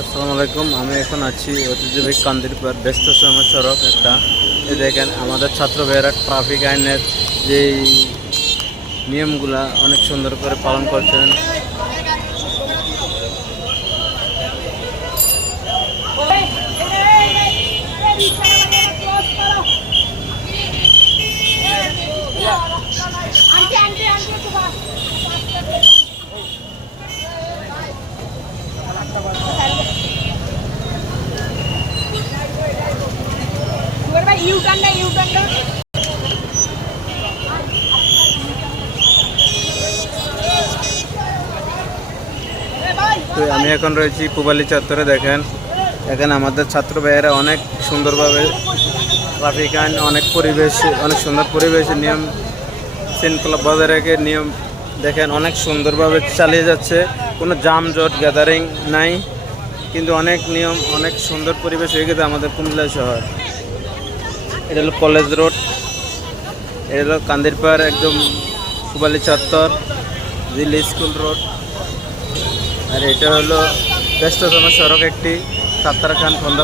আসসালামু আলাইকুম, আমি এখন আছি ঐতিহ্যবাহী কান্দিরপুর, ব্যস্ত সময় সড়ক একটা। দেখেন, আমাদের ছাত্র ভাইয়েরা ট্রাফিক আইনের যেই নিয়মগুলা অনেক সুন্দর করে পালন করছেন। তো আমি এখন রয়েছি পুবালি চত্বরে, দেখেন। এখানে আমাদের ছাত্র ভাইয়েরা অনেক সুন্দরভাবে ট্রাফিক আইন, অনেক পরিবেশ, অনেক সুন্দর পরিবেশের নিয়ম শৃঙ্খলা বজায় রেখে নিয়ম, দেখেন, অনেক সুন্দরভাবে চালিয়ে যাচ্ছে। কোনো জামজট গ্যাদারিং নাই, কিন্তু অনেক নিয়ম, অনেক সুন্দর পরিবেশ হয়ে গেছে আমাদের কুমিল্লা শহর। এটা হলো কলেজ রোড। এটা হলো কান্দিরপাড়, একদম সুবালি চত্বর, দিল্লি স্কুল রোড। আর এটা হলো ব্যস্ততম সড়ক একটি সাতারখান খন্দা